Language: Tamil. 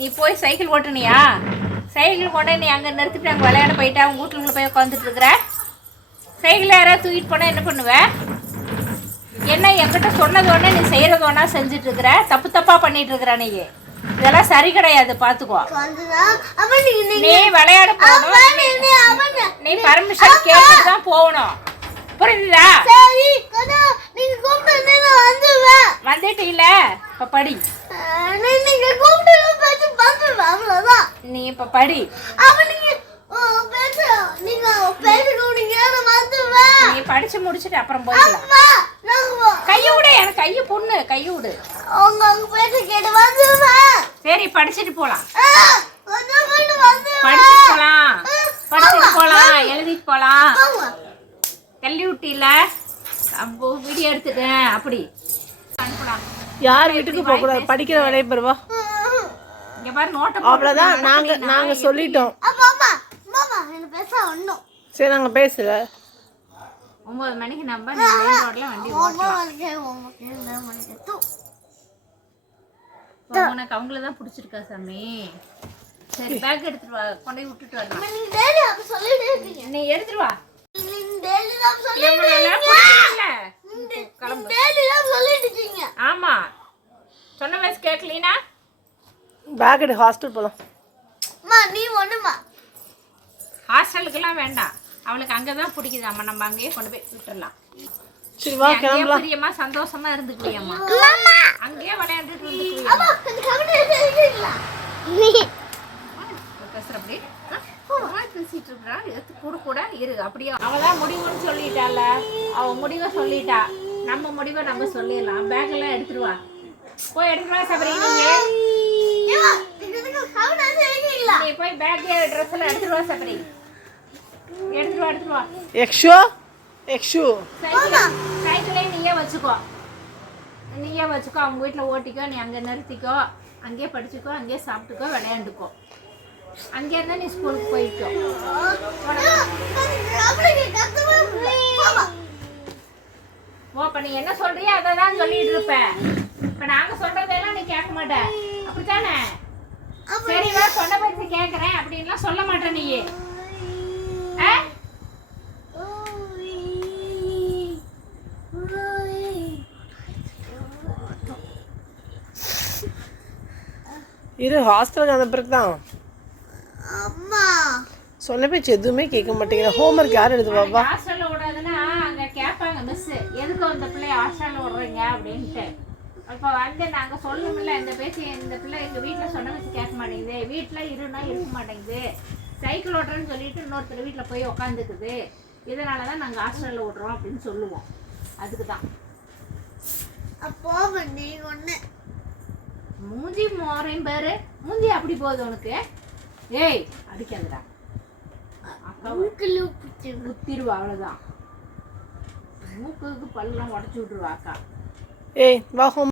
நீ போய் சைக்கிள் ஓட்டுனியா? சைக்கிள் கொண்டு நீ அங்கே நிறுத்திட்டு அங்கே விளையாட போயிட்டா அவங்க வீட்டுல போய் உட்காந்துட்டு இருக்கிற? சைக்கிள் யாராவது தூக்கிட்டு போனால் என்ன பண்ணுவ? என்ன என்கிட்ட சொன்னது ஒன்று நீ செய்கிறது ஒன்றா செஞ்சுட்டு இருக்கிற? தப்பு தப்பாக பண்ணிட்டு இருக்கிற நீ இதெல்லாம் சரி கிடையாது பார்த்துக்கோ நீ விளையாட போகணும். நீ பர்மிஷன் கேட்டுட்டு தான் போகணும். நான் வந்துடுவேன் வந்துட்டீல இப்போ படி. அஹ், நீ இப்போ படி. அவன் நீங்க அஹ், பேச. நீங்க வந்துடுவேன் நீ படிச்சு முடிச்சுட்டு அப்புறம் நாங்க கையை விடு எனக்கு கையை பொண்ணு கையை விடு. உங்க உங்க பேச கேட்டு வந்துடுவேன் சரி படிச்சுட்டு வந்துடுவேன் படிச்சுட்டு போகலாம் படிச்சுட்டு போகலாம் எழுதிட்டு போகலாம் ஆமா. தள்ளி விட்டில அப்போ வீடியோ எடுத்துட்டேன். அப்படி. அனுப்பலாம் யார் வீட்டுக்கு போக கூடாது படிக்கிற வேலையை பெறுவா அவ்வளோதான் நாங்க நாங்க சொல்லிட்டோம். சரி நாங்க பேசல. ஒன்பது மணிக்கு நம்ம வண்டி உனக்கு அவங்கள தான் பிடிச்சிருக்கா சாமி. சரி பேக் எடுத்துட்டு வா. கொண்டு விட்டுட்டு வரலாம். நீ எடுத்துட்டு வா. ஆமா. சொன்ன வயசு கேட்கலீனா பேக் எடு ஹாஸ்டல் போகலாம் நீ ஒண்ணுமா ஹாஸ்டலுக்கெல்லாம் வேண்டாம். அவளுக்கு அங்கே தான் பிடிக்குதாம்மா நம்ம அங்கேயே கொண்டு போய் விட்டுறலாம். சரி வா கிளம்பலாம். பிரியமா சந்தோஷமா இருந்துக்குவியம்மா அங்கேயே விளையாண்டுட்டு இருந்துக்குவியம்மா பேசுற அப்படி? பேசிட்டு இருக்கா எடுத்து கூட கூட இரு அப்படியே. அவ தான் முடிவுன்னு சொல்லிட்டால. அவ முடிவை சொல்லிட்டா. நம்ம முடிவை நம்ம சொல்லிடலாம். பேக் எல்லாம் எடுத்துட்டு வா. போய் எடுத்துட்டு வா சபரி நீங்க. நீ போய் பேக் ட்ரெஸ் எல்லாம் எடுத்துட்டு வா சபரி. எடுத்துட்டு வா எடுத்துட்டு வா. எக்ஷோ எக்ஷு. சைக்கிள் நீயே வச்சுக்கோ. நீயே வச்சுக்கோ அவங்க வீட்டில் ஓட்டிக்கோ நீ அங்கே நிறுத்திக்கோ. அங்கேயே படிச்சுக்கோ அங்கேயே சாப்பிட்டுக்கோ விளையாண்டுக்கோ. அங்கே இருந்தா நீ ஸ்கூலுக்கு போயிக்கோ. ஓ இப்போ நீ என்ன சொல்றியோ அதை தான் சொல்லிட்டு இருப்ப. இப்போ நாங்கள் சொல்றதெல்லாம் நீ கேட்க மாட்ட. அப்படித்தானே? சரி வா சொன்ன பேச்சு கேட்குறேன் அப்படின்லாம் சொல்ல மாட்டே நீ இரு ஹாஸ்டலுக்கு அந்த பிறகு தான் அம்மா. சொன்ன பேச்சு எதுவுமே கேட்க மாட்டேங்கிற. ஹோம்ஒர்க் யார் எடுத்து பாப்பா ஹாஸ்டல்ல விடாதுன்னா அங்க கேட்பாங்க மிஸ் எதுக்கு அந்த பிள்ளைய ஹாஸ்டல்ல விடுறீங்க அப்படின்ட்டு. அப்போ வந்து நாங்க சொல்லணும்ல இந்த பேச்சு இந்த பிள்ளை எங்க வீட்ல சொன்ன பேச்சு கேட்க மாட்டேங்குது. வீட்ல இருனா இருக்க மாட்டேங்குது. சைக்கிள் ஓட்டுறேன்னு சொல்லிட்டு இன்னொருத்தர் வீட்ல போய் உக்காந்துக்குது. இதனால தான் நாங்கள் ஹாஸ்டலில் விடுறோம் அப்படின்னு சொல்லுவோம். அதுக்கு தான் அப்போ நீ ஒண்ணு. மூஞ்சி மோரையும் பேரு. மூஞ்சி அப்படி போகுது உனக்கு. ஏய் அடிக்காதடா. குத்திருவா அவ்வளோதான் மூக்குக்கு பல்லாம் உடச்சி விட்டுருவா அக்கா. ஏய் வா ஹோம்